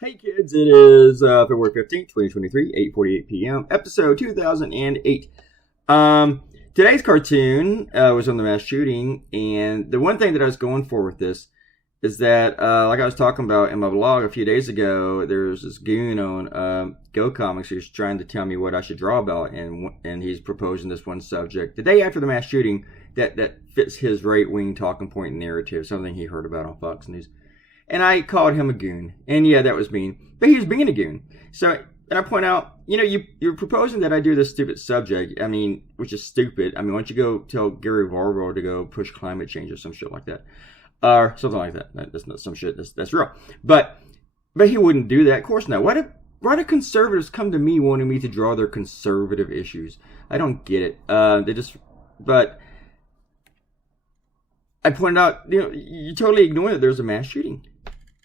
Hey kids, it is February 15th, 2023, 8:48 p.m., episode 2008. Today's cartoon was on the mass shooting, and the one thing that I was going for with this is that, like I was talking about in my blog a few days ago, there's this goon on Go Comics who's trying to tell me what I should draw about, and he's proposing this one subject the day after the mass shooting that fits his right-wing talking point narrative, something he heard about on Fox News. And I called him a goon. And yeah, that was mean. But he was being a goon. So, and I point out, you're proposing that I do this stupid subject. I mean, which is stupid. I mean, why don't you go tell Gary Varvel to go push climate change or some shit like that? Or something like that. That's not some shit. That's real. But he wouldn't do that. Of course not. Why do conservatives come to me wanting me to draw their conservative issues? I don't get it. But I pointed out, you totally ignore that there's a mass shooting.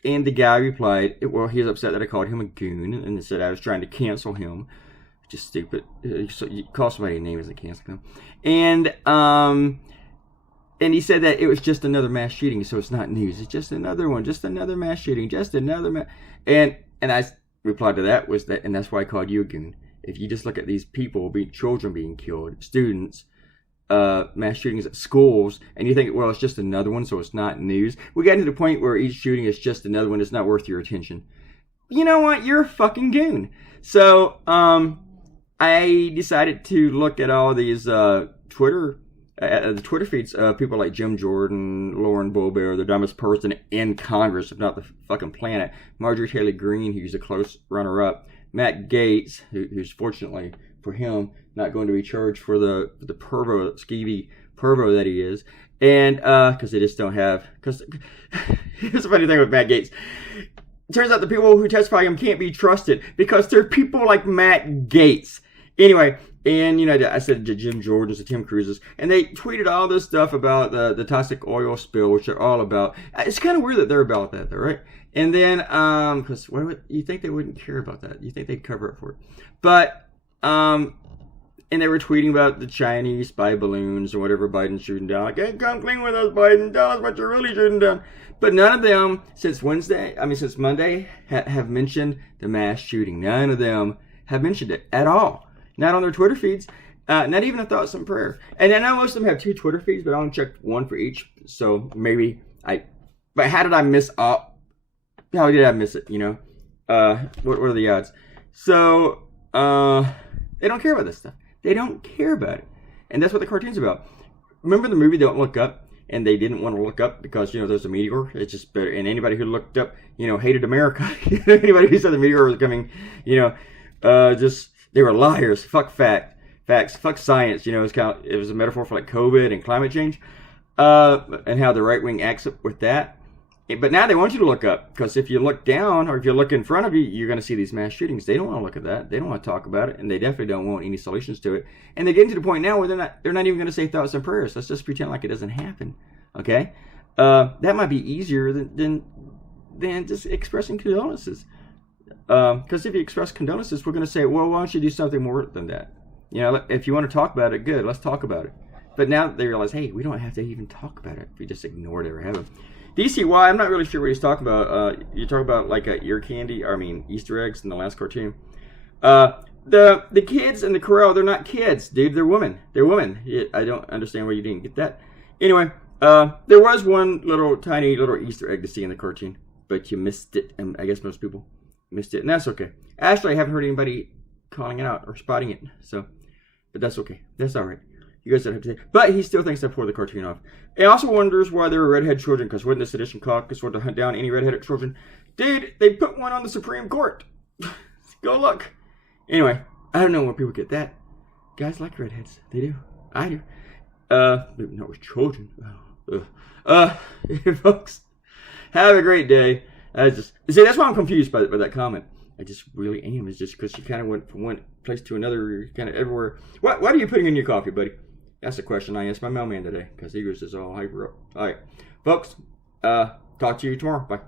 And the guy replied, well, he was upset that I called him a goon and said I was trying to cancel him. Just stupid. So you call somebody a name isn't canceling them. And he said that it was just another mass shooting, so it's not news. It's just another one, just another mass shooting, just another mass. And I replied to that was that, and that's why I called you a goon. If you just look at these people, children being killed, students, mass shootings at schools, and you think, well, it's just another one, so it's not news. We got to the point where each shooting is just another one. It's not worth your attention. You know what? You're a fucking goon. So, I decided to look at all these the Twitter feeds of people like Jim Jordan, Lauren Boebert, the dumbest person in Congress, if not the fucking planet, Marjorie Taylor Greene, who's a close runner-up, Matt Gaetz, who's fortunately for him not going to be charged for the skeevy pervo that he is, and because they just don't have. Because here's the funny thing with Matt Gaetz. It turns out the people who testify him can't be trusted because they're people like Matt Gaetz. Anyway, and I said Jim Jordan's, the Tim Cruz's, and they tweeted all this stuff about the toxic oil spill, which they're all about. It's kind of weird that they're about that, though, right? And then, because you think they wouldn't care about that? You think they'd cover it for it? But and they were tweeting about the Chinese spy balloons or whatever Biden's shooting down. Like, hey, come clean with us, Biden. Tell us what you're really shooting down. But none of them, since Monday, have mentioned the mass shooting. None of them have mentioned it at all. Not on their Twitter feeds. Not even a thoughts and prayer. And I know most of them have two Twitter feeds, but I only checked one for each. So maybe but how did I miss up? How did I miss it, What are the odds? So, they don't care about this stuff. They don't care about it. And that's what the cartoon's about. Remember the movie Don't Look Up? And they didn't want to look up because, there's a meteor. It's just better. And anybody who looked up, hated America. Anybody who said the meteor was coming, they were liars. Fuck facts. Fuck science. It was a metaphor for like COVID and climate change. And how the right wing acts up with that. But now they want you to look up, because if you look down or if you look in front of you, you're going to see these mass shootings. They don't want to look at that. They don't want to talk about it, and they definitely don't want any solutions to it. And they're getting to the point now where they're not even going to say thoughts and prayers. Let's just pretend like it doesn't happen. Okay, that might be easier than just expressing condolences. Because if you express condolences, we're going to say, well, why don't you do something more than that? If you want to talk about it, good. Let's talk about it. But now they realize, hey, we don't have to even talk about it if we just ignore it or have it. DCY, I'm not really sure what he's talking about. You talk about like ear candy, Easter eggs in the last cartoon. The kids in the corral, they're not kids, dude. They're women. They're women. I don't understand why you didn't get that. Anyway, there was one tiny little Easter egg to see in the cartoon, but you missed it, and I guess most people missed it, and that's okay. Actually, I haven't heard anybody calling it out or spotting it, but that's okay. That's all right. You guys don't have to say. But he still thinks I pulled the cartoon off. He also wonders why there were redhead children, because wouldn't the sedition caucus want to hunt down any redheaded children? Dude, they put one on the Supreme Court. Go look. Anyway, I don't know where people get that. Guys like redheads. They do. I do. Not with children. Folks, have a great day. That's why I'm confused by that comment. I just really am. It's just because she kind of went from one place to another, kind of everywhere. What are you putting in your coffee, buddy? That's the question I asked my mailman today, because he was just all hyper up. All right, folks, talk to you tomorrow. Bye.